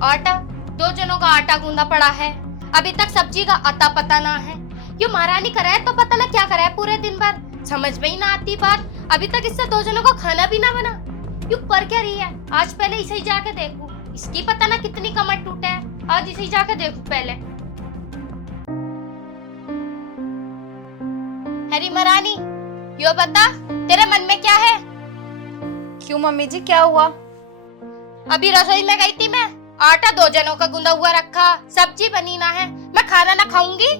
आटा 2 जनों का आटा गूंदा पड़ा है, अभी तक सब्जी का अता पता ना है। ये महारानी कराए तो पता ना क्या कराए पूरे दिन भर, समझ में ही ना आती बात। अभी तक इससे 2 जनों का खाना भी ना बना। यू कर क्या रही है? आज पहले इसे ही जाके देखूं, इसकी पता ना कितनी कमर टूटे है। आज इसे ही जाके देखूं पहले। हरी महारानी, यो बता तेरे मन में क्या है? क्यों मम्मी जी, क्या हुआ? अभी रसोई में गई थी मैं, आटा 2 जनों का गूंदा हुआ रखा, सब्जी बनी ना है, मैं खाना ना खाऊंगी।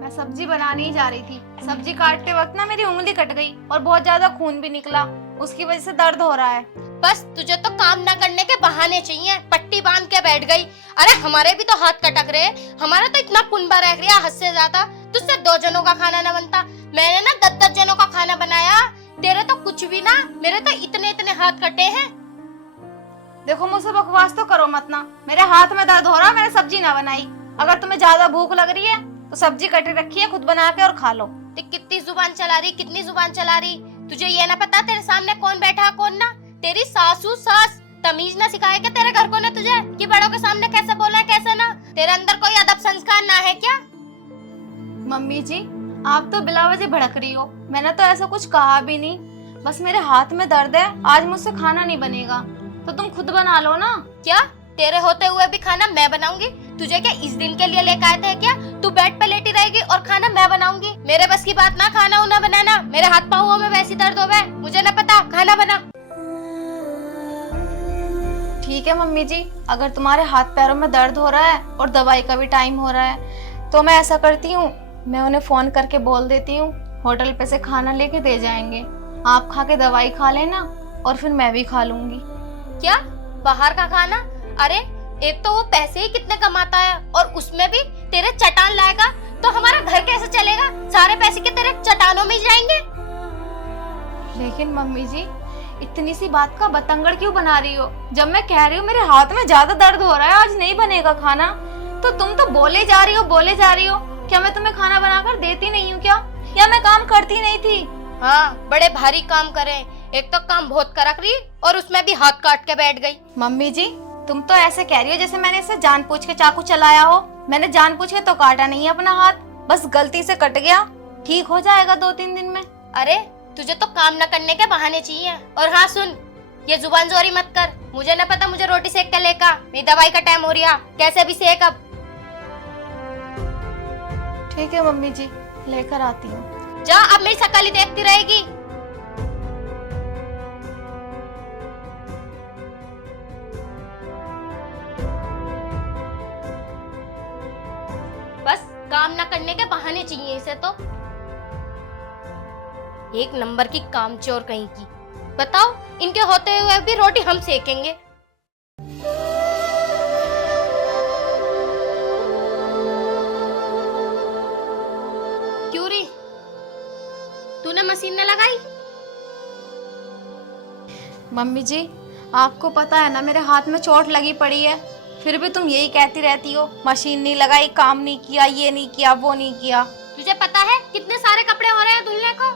मैं सब्जी बनाने ही जा रही थी, सब्जी काटते वक्त ना मेरी उंगली कट गई और बहुत ज्यादा खून भी निकला, उसकी वजह से दर्द हो रहा है। बस तुझे तो काम ना करने के बहाने चाहिए, पट्टी बांध के बैठ गई। अरे हमारे भी तो हाथ कटक रहे, हमारा तो इतना पुनबा रह गया हद से ज्यादा। तुझसे 2 जनों का खाना ना बनता, मैंने ना 10-10 जनों का खाना बनाया। तेरे तो कुछ भी ना, मेरे तो इतने इतने हाथ कटे हैं। देखो मुझसे बकवास तो करो मत ना, मेरे हाथ में दर्द हो रहा, मैंने सब्जी ना बनाई। अगर तुम्हें ज्यादा भूख लग रही है तो सब्जी कटे रखी है, खुद बना के और खा लो। कितनी जुबान चला रही, कितनी जुबान चला रही। तुझे ये ना पता तेरे सामने कौन बैठा कौन ना? तेरी सासू सास तमीज ना सिखाए क्या तेरे घर को ना तुझे, कि बड़ों के सामने कैसे बोलना है कैसे ना? तेरे अंदर कोई अदब संस्कार ना है क्या? मम्मी जी आप तो बिला वजह भड़क रही हो, मैंने तो ऐसा कुछ कहा भी नहीं। बस मेरे हाथ में दर्द है, आज मुझसे खाना नहीं बनेगा तो तुम खुद बना लो ना। क्या तेरे होते हुए भी खाना मैं बनाऊंगी? तुझे क्या इस दिन के लिए लेकर आए थे क्या? तू बेड पे लेटी रहेगी और खाना मैं बनाऊंगी? मेरे बस की बात ना खाना उना बनाना, मेरे हाथ पाँव में वैसी दर्द हो गए, मुझे ना पता, खाना बना। ठीक है मम्मी जी, अगर तुम्हारे हाथ पैरों में दर्द हो रहा है और दवाई का भी टाइम हो रहा है तो मैं ऐसा करती हूँ, मैं उन्हें फोन करके बोल देती हूँ, होटल पे से खाना लेके दे जाएंगे। आप खा के दवाई खा लेना और फिर मैं भी खा लूंगी। क्या बाहर का खाना? अरे एक तो वो पैसे ही कितने कमाता है और उसमें भी तेरे चटान लाएगा, तो हमारा घर कैसे चलेगा? सारे पैसे के तेरे चटानों में ही जाएंगे। लेकिन मम्मी जी इतनी सी बात का बतंगड़ क्यों बना रही हो? जब मैं कह रही हूँ मेरे हाथ में ज्यादा दर्द हो रहा है, आज नहीं बनेगा खाना, तो तुम तो बोले जा रही हो बोले जा रही हो। क्या मैं तुम्हें खाना बनाकर देती नहीं हूँ क्या? या मैं काम करती नहीं थी? हाँ, बड़े भारी काम करें, एक तो काम बहुत करक रही और उसमें भी हाथ काट के बैठ गई। मम्मी जी तुम तो ऐसे कह रही हो जैसे मैंने इसे जानबूझ के चाकू चलाया हो। मैंने जानबूझ के तो काटा नहीं है अपना हाथ, बस गलती से कट गया, ठीक हो जाएगा 2-3 दिन में। अरे तुझे तो काम न करने के बहाने चाहिए। और हाँ सुन, ये जुबान जोरी मत कर, मुझे न पता, मुझे रोटी सेक के लेका, मेरी दवाई का टाइम हो रहा, कैसे भी सेक अब। ठीक है मम्मी जी, लेकर आती हूँ। जा, अब मेरी शक्ल ही देखती रहेगी। बस काम ना करने के बहाने चाहिए इसे तो। एक नंबर की कामचोर कहीं की। बताओ, इनके होते हुए भी रोटी हम सेकेंगे। क्यों री, तूने मशीन न लगाई? मम्मी जी आपको पता है ना मेरे हाथ में चोट लगी पड़ी है, फिर भी तुम यही कहती रहती हो मशीन नहीं लगाई, काम नहीं किया, ये नहीं किया, वो नहीं किया। तुझे पता है कितने सारे कपड़े हो रहे हैं धुलने को?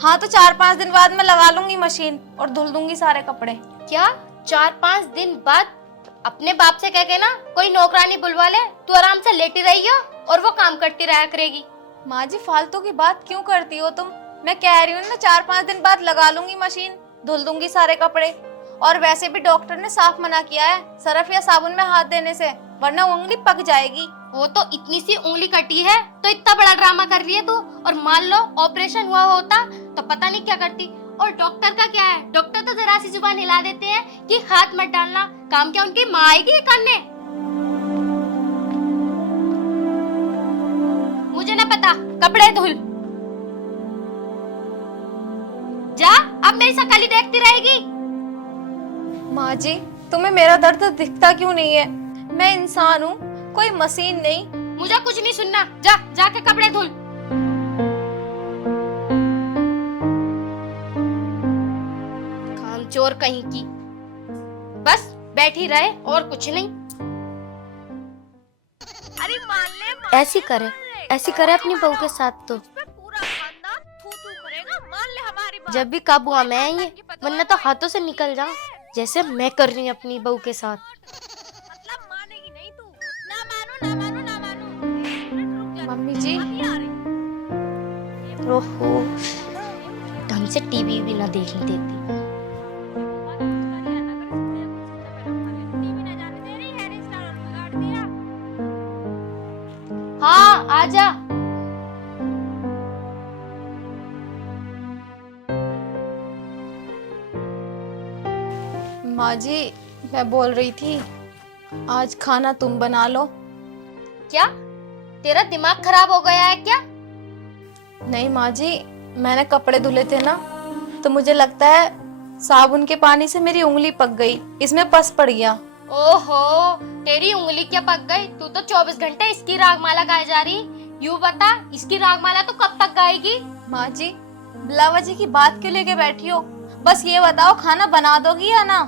हाँ तो 4-5 दिन बाद मैं लगा लूंगी मशीन और धुल दूंगी सारे कपड़े। क्या 4-5 दिन बाद? अपने बाप से कह के ना कोई नौकरानी बुलवा ले, तू आराम से लेटी रही हो और वो काम करती रहा करेगी। माँ जी फालतू की बात क्यों करती हो तुम? मैं कह रही हूँ ना 4-5 दिन बाद लगा लूंगी मशीन, धुल दूंगी सारे कपड़े। और वैसे भी डॉक्टर ने साफ मना किया है सरफ या साबुन में हाथ देने से, वरना उंगली पक जाएगी। वो तो इतनी सी उंगली कटी है तो इतना बड़ा ड्रामा कर रही है तू। और मान लो ऑपरेशन हुआ होता तो पता नहीं क्या करती। और डॉक्टर का क्या है, डॉक्टर तो जरा सी जुबान हिला देते हैं कि हाथ मत डालना। काम क्या उनकी माँ आएगी करने? मुझे ना पता, कपड़े धुल। जा, अब मेरी शक्ल ही देखती रहेगी। माँ जी तुम्हें मेरा दर्द दिखता क्यों नहीं है? मैं इंसान हूँ, कोई मशीन नहीं। मुझे कुछ नहीं सुनना, जा जाके कपड़े धुल। कामचोर कहीं की, बस बैठी रहे और कुछ नहीं। अरे मान ले ऐसी करे अपनी बहू के साथ तो। पूरा खानदान थू थू करेगा, मान ले हमारी बात। जब भी काबू आ मैं ये, वरना तो हाथों से निकल जाऊं, जैसे मैं कर रही हूँ अपनी बहू के साथ। ओहो, ढंग से टीवी भी ना देखने देती। हाँ आजा। माँ जी, मैं बोल रही थी आज खाना तुम बना लो। क्या तेरा दिमाग खराब हो गया है क्या? नहीं माँ जी, मैंने कपड़े धुले थे ना, तो मुझे लगता है साबुन के पानी से मेरी उंगली पक गई, इसमें पस पड़ गया। ओहो, तेरी उंगली क्या पक गई? तू तो 24 घंटे इसकी रागमाला गाए जा रही। यूं बता, इसकी रागमाला तो कब तक गाएगी? माँ जी, बिलावा जी की बात क्यों लेके बैठी हो? बस ये बताओ खाना बना दोगी या ना?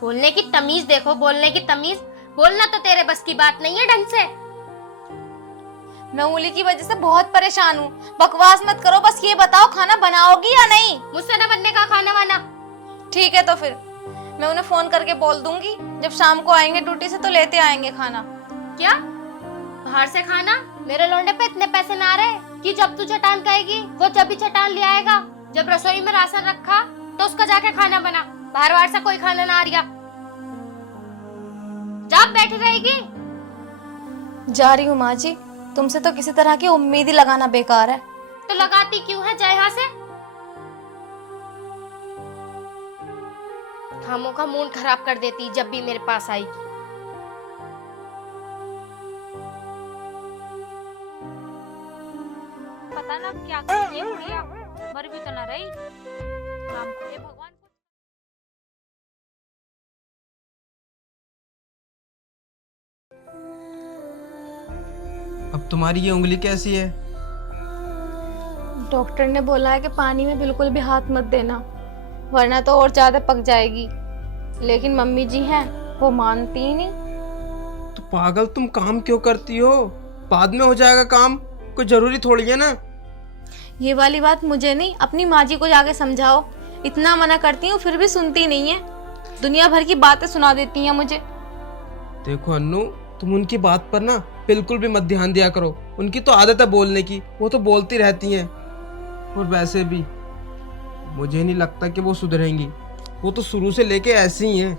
बोलने की तमीज देखो, बोलने की तमीज। बोलना तो तेरे बस की बात नहीं है ढंग से। मैं उंगली की वजह से बहुत परेशान हूँ, बकवास मत करो, बस ये बताओ खाना बनाओगी या नहीं? मुझसे न बनने का खाना वाना। ठीक है, तो फिर मैं उन्हें फोन करके बोल दूंगी, जब शाम को आएंगे ड्यूटी से तो लेते आएंगे खाना। क्या बाहर से खाना? मेरे लौंडे पे इतने पैसे ना रहे कि जब तू चटान कहेगी वो जब भी चटान ले आएगा। जब रसोई में राशन रखा तो उसका जाके खाना बना, बाहर से कोई खाना ना आ रहा। जब बैठी रहेगी। जा रही हूँ माँ जी, तुमसे तो किसी तरह की उम्मीद ही लगाना बेकार है। तो लगाती क्यों है? जा यहाँ से। खामों का मूड खराब कर देती जब भी मेरे पास आएगी। पता ना क्या करती है बुढ़िया, मर भी तो ना रही। राम को ये भगवान को। अब तुम्हारी ये उंगली कैसी है? डॉक्टर ने बोला है कि पानी में बिल्कुल भी हाथ मत देना, वरना तो और ज्यादा पक जाएगी। लेकिन मम्मी जी हैं, वो मानती ही नहीं। तो पागल, तुम काम क्यों करती हो? बाद में हो जाएगा काम, कोई जरूरी थोड़ी है ना। ये वाली बात मुझे नहीं, अपनी माँ जी को जाके समझाओ। इतना मना करती हूँ फिर भी सुनती नहीं है, दुनिया भर की बातें सुना देती हैं मुझे। देखो अन्नू, तुम उनकी बात पर ना बिल्कुल भी मत ध्यान दिया करो। उनकी तो आदत है बोलने की, वो तो बोलती रहती हैं। और वैसे भी मुझे नहीं लगता कि वो सुधरेंगी, वो तो शुरू से लेके ऐसी ही हैं।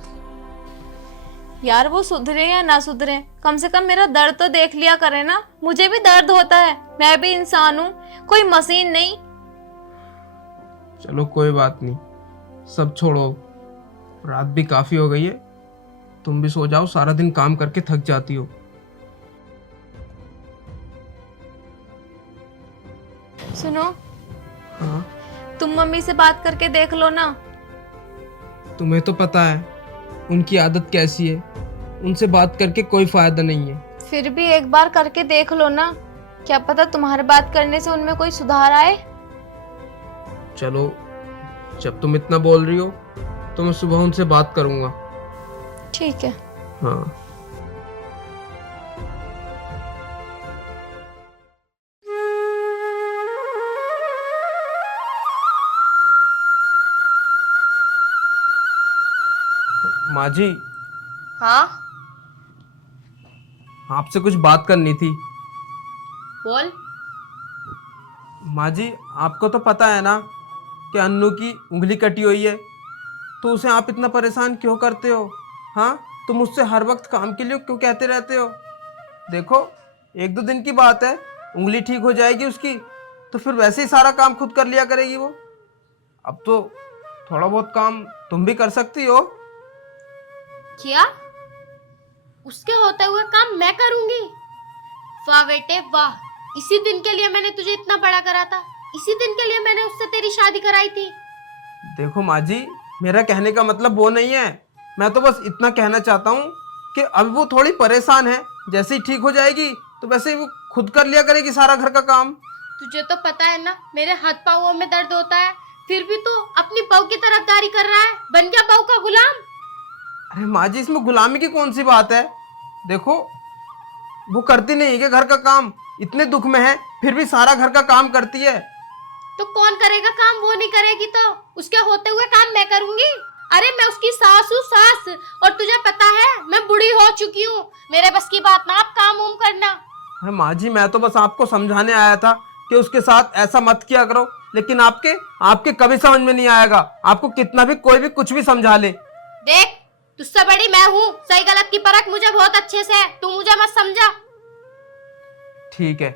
यार वो सुधरे या ना सुधरे, कम से कम मेरा दर्द तो देख लिया करे ना। मुझे भी दर्द होता है, मैं भी इंसान हूँ, कोई मशीन नहीं। चलो कोई बात नहीं, सब छोड़ो, रात भी काफी हो गई है, तुम भी सो जाओ, सारा दिन काम करके थक जाती हो। सुनो, हाँ, तुम मम्मी से बात करके देख लो ना। तुम्हें तो पता है उनकी आदत कैसी है, उनसे बात करके कोई फायदा नहीं है। फिर भी एक बार करके देख लो ना, क्या पता तुम्हारे बात करने से उनमें कोई सुधार आए। चलो, जब तुम इतना बोल रही हो तो मैं सुबह उनसे बात करूंगा। ठीक है। हाँ। माँ जी, हाँ आपसे कुछ बात करनी थी। बोल। माँ जी, आपको तो पता है ना कि अन्नू की उंगली कटी हुई है, तो उसे आप इतना परेशान क्यों करते हो? हाँ, तुम मुझसे हर वक्त काम के लिए क्यों कहते रहते हो? देखो, एक दो दिन की बात है, उंगली ठीक हो जाएगी उसकी, तो फिर वैसे ही सारा काम खुद कर लिया करेगी वो। अब तो थोड़ा बहुत काम तुम भी कर सकती हो। क्या उसके होते हुए काम मैं करूंगी? वाह बेटे वाह, इसी दिन के लिए मैंने तुझे इतना बड़ा करा था, इसी दिन के लिए मैंने उससे तेरी शादी कराई थी। देखो माँ जी, मेरा कहने का मतलब वो नहीं है, मैं तो बस इतना कहना चाहता हूँ कि अब वो थोड़ी परेशान है, जैसे ही ठीक हो जाएगी तो वैसे ही वो खुद कर लिया करेगी सारा घर का काम। तुझे तो पता है ना मेरे हाथ पाँवों में दर्द होता है, फिर भी तू अपनी बहू की तरफदारी कर रहा है, बन गया बहू का गुलाम। अरे माँ जी, इसमें गुलामी की कौन सी बात है? देखो, वो करती नहीं है कि घर का काम, इतने दुख में है फिर भी सारा घर का काम करती है। तो कौन करेगा काम? वो नहीं करेगी तो उसके होते हुए काम मैं करूंगी? अरे मैं उसकी सास हूँ, सास। और तुझे पता है मैं बूढ़ी हो चुकी हूँ, मेरे बस की बात ना आप काम उम करना। अरे माँ जी, मैं तो बस आपको समझाने आया था कि कि उसके साथ ऐसा मत किया करो, लेकिन आपके कभी समझ में नहीं आएगा। आपको कितना भी कोई भी कुछ भी समझा ले। देख, तुझसे बड़ी मैं हूँ, सही गलत की परख मुझे बहुत अच्छे से है, तू मुझे मत समझा। ठीक है,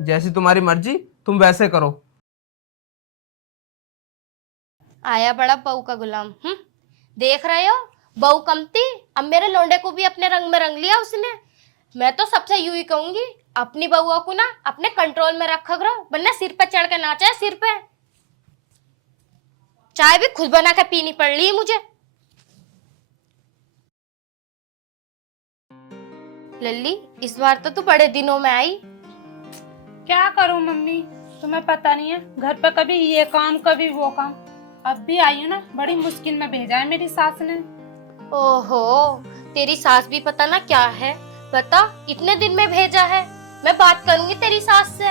जैसी तुम्हारी मर्जी, तुम वैसे करो। आया बड़ा बहू का गुलाम। देख रहे हो, बहू कम थी, अब मेरे लौंडे को भी अपने रंग में रंग लिया उसने। मैं तो सबसे यूं ही कहूंगी, अपनी बहुओं को ना अपने कंट्रोल में रखा करो, वरना सिर पे चढ़ के नाचा है सिर पे। चाय भी खुद बना के पीनी पड़ रही है मुझे। लल्ली, इस बार तो तू बड़े दिनों में आई। क्या करूं मम्मी, तुम्हें पता नहीं है, घर पे कभी ये काम कभी वो काम। अब भी आई हूँ ना, बड़ी मुश्किल में भेजा है मेरी सास ने। ओहो, तेरी सास भी पता ना क्या है। बता, इतने दिन में भेजा है। मैं बात करूंगी तेरी सास से।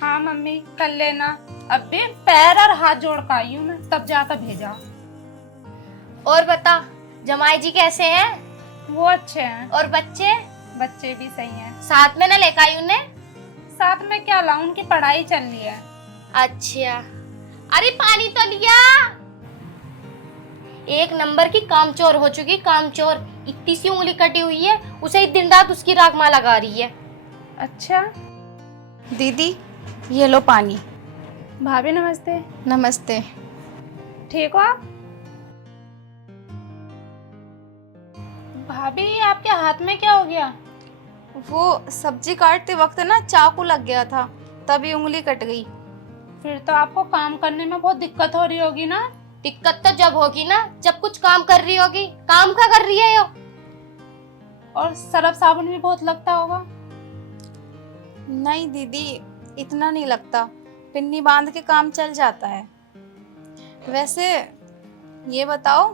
हाँ मम्मी, कर लेना। अब भी पैर और हाथ जोड़ कर आई हूँ मैं, तब जाकर भेजा। और बता, जमाई जी कैसे हैं? वो अच्छे हैं। और बच्चे? बच्चे भी सही हैं। साथ में ना लेकर आई उन्हें? साथ में क्या लाऊं, उनकी पढ़ाई चल रही है। अच्छा, अरे पानी तो लिया। एक नंबर की कामचोर हो चुकी, कामचोर। इतनी सी उंगली कटी हुई है, उसे दिन रात उसकी रागमां लगा रही है। अच्छा दीदी, ये लो पानी। भाभी नमस्ते। नमस्ते। ठीक हो आप? भाभी, आपके हाथ में क्या हो गया? वो सब्जी काटते वक्त ना चाकू लग गया था, तभी उंगली कट गई। फिर तो आपको काम करने में बहुत दिक्कत हो रही होगी ना? दिक्कत तो जब होगी ना, जब कुछ काम कर रही होगी। काम क्या कर रही है यो? और सरफ साबुन भी बहुत लगता होगा। नहीं दीदी, इतना नहीं लगता, पिन्नी बांध के काम चल जाता है। वैसे ये बताओ,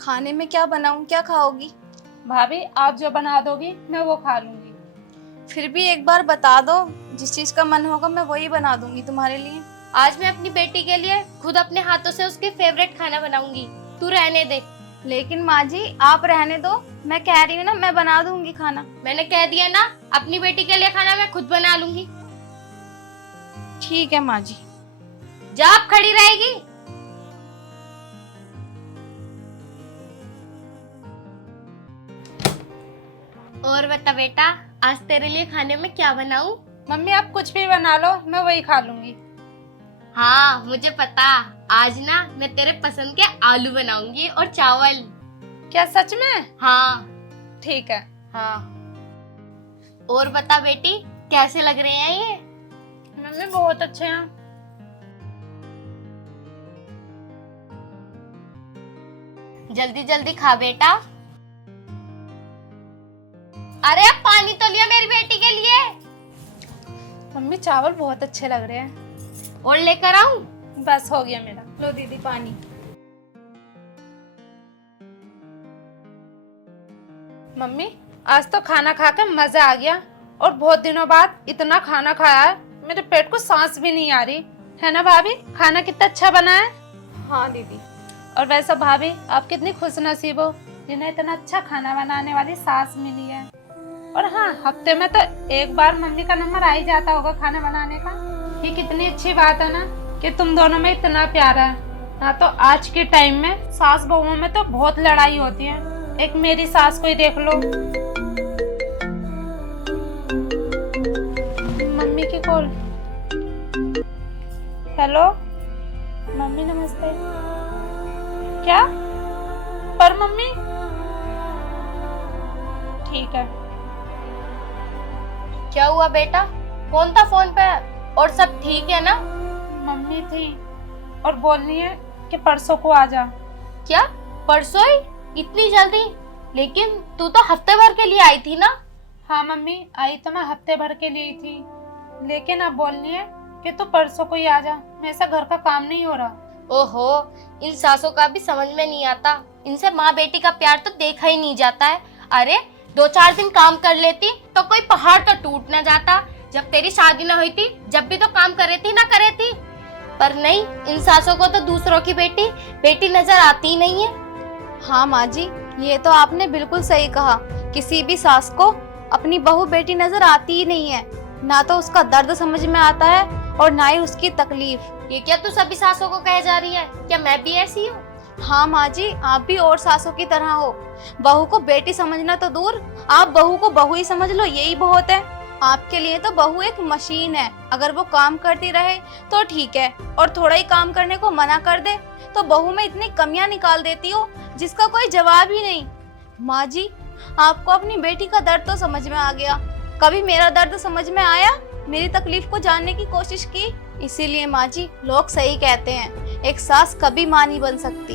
खाने में क्या बनाऊं, क्या खाओगी? भाभी, आप जो बना दोगी मैं वो खा लूंगी। फिर भी एक बार बता दो, जिस चीज का मन होगा मैं वही बना दूंगी तुम्हारे लिए। आज मैं अपनी बेटी के लिए खुद अपने हाथों से उसके फेवरेट खाना बनाऊंगी, तू रहने दे। लेकिन माँ जी, आप रहने दो, मैं कह रही हूँ ना, मैं बना दूंगी खाना। मैंने कह दिया ना, अपनी बेटी के लिए खाना मैं खुद बना लूंगी। ठीक है माँ जी। जा, अब खड़ी रहेगी? और बता बेटा, आज तेरे लिए खाने में क्या बनाऊं? मम्मी, आप कुछ भी बना लो, मैं वही खा लूंगी। हाँ, मुझे पता। आज ना मैं तेरे पसंद के आलू बनाऊंगी और चावल। क्या सच में? हाँ। ठीक है। हाँ। और बता बेटी, कैसे लग रहे हैं ये? मम्मी, बहुत अच्छे हैं। जल्दी जल्दी खा बेटा। अरे अब पानी तो लिया मेरी बेटी के लिए। मम्मी, चावल बहुत अच्छे लग रहे हैं। और लेकर आऊं? बस हो गया मेरा। लो दीदी पानी। मम्मी, आज तो खाना खाकर मजा आ गया, और बहुत दिनों बाद इतना खाना खाया है, मेरे पेट को सांस भी नहीं आ रही है ना। भाभी, खाना कितना अच्छा बना है। हाँ दीदी। और वैसे भाभी, आप कितनी खुशनसीब हो जिन्हें इतना अच्छा खाना बनाने वाली सास मिली है। और हाँ, हफ्ते में तो एक बार मम्मी का नंबर आ ही जाता होगा खाना बनाने का। ये कितनी अच्छी बात है ना कि तुम दोनों में इतना प्यार है। हाँ, तो आज के टाइम में सास बहुओं में तो बहुत लड़ाई होती है। एक मेरी सास को ही देख लो। मम्मी की कॉल। हेलो मम्मी, नमस्ते। क्या? पर मम्मी, ठीक है। क्या हुआ बेटा? कौन था फोन पे? और सब ठीक है ना? मम्मी थी और बोल रही है कि परसों को आ जा। क्या परसों ही? इतनी जल्दी? लेकिन तू तो हफ्ते भर के लिए आई थी ना? हाँ मम्मी, आई तो मैं हफ्ते भर के लिए थी, लेकिन अब बोल रही है कि तू परसों को ही आ जा, मेरे से घर का काम नहीं हो रहा। ओहो, इन सासों का भी समझ में नहीं आता। इनसे माँ बेटी का प्यार तो देखा ही नहीं जाता है। अरे 2-4 दिन काम कर लेती तो कोई पहाड़ तो टूट ना जाता। जब तेरी शादी ना हुई थी, जब भी तो काम करे थी ना करे थी। पर नहीं, इन सासों को तो दूसरों की बेटी नजर आती ही नहीं है। हाँ माँ जी, ये तो आपने बिल्कुल सही कहा। किसी भी सास को अपनी बहू बेटी नजर आती ही नहीं है। ना तो उसका दर्द समझ में आता है और ना ही उसकी तकलीफ। ये क्या तू सभी सासों को कहे जा रही है? क्या मैं भी ऐसी हूँ? हाँ माँ जी, आप भी और सासों की तरह हो। बहू को बेटी समझना तो दूर, आप बहू को बहू ही समझ लो, यही बहुत है। आपके लिए तो बहू एक मशीन है, अगर वो काम करती रहे तो ठीक है, और थोड़ा ही काम करने को मना कर दे तो बहू में इतनी कमियां निकाल देती हो जिसका कोई जवाब ही नहीं। माँ जी, आपको अपनी बेटी का दर्द तो समझ में आ गया, कभी मेरा दर्द समझ में आया? मेरी तकलीफ को जानने की कोशिश की? इसीलिए माँ जी, लोग सही कहते हैं, एक सास कभी माँ नहीं बन सकती।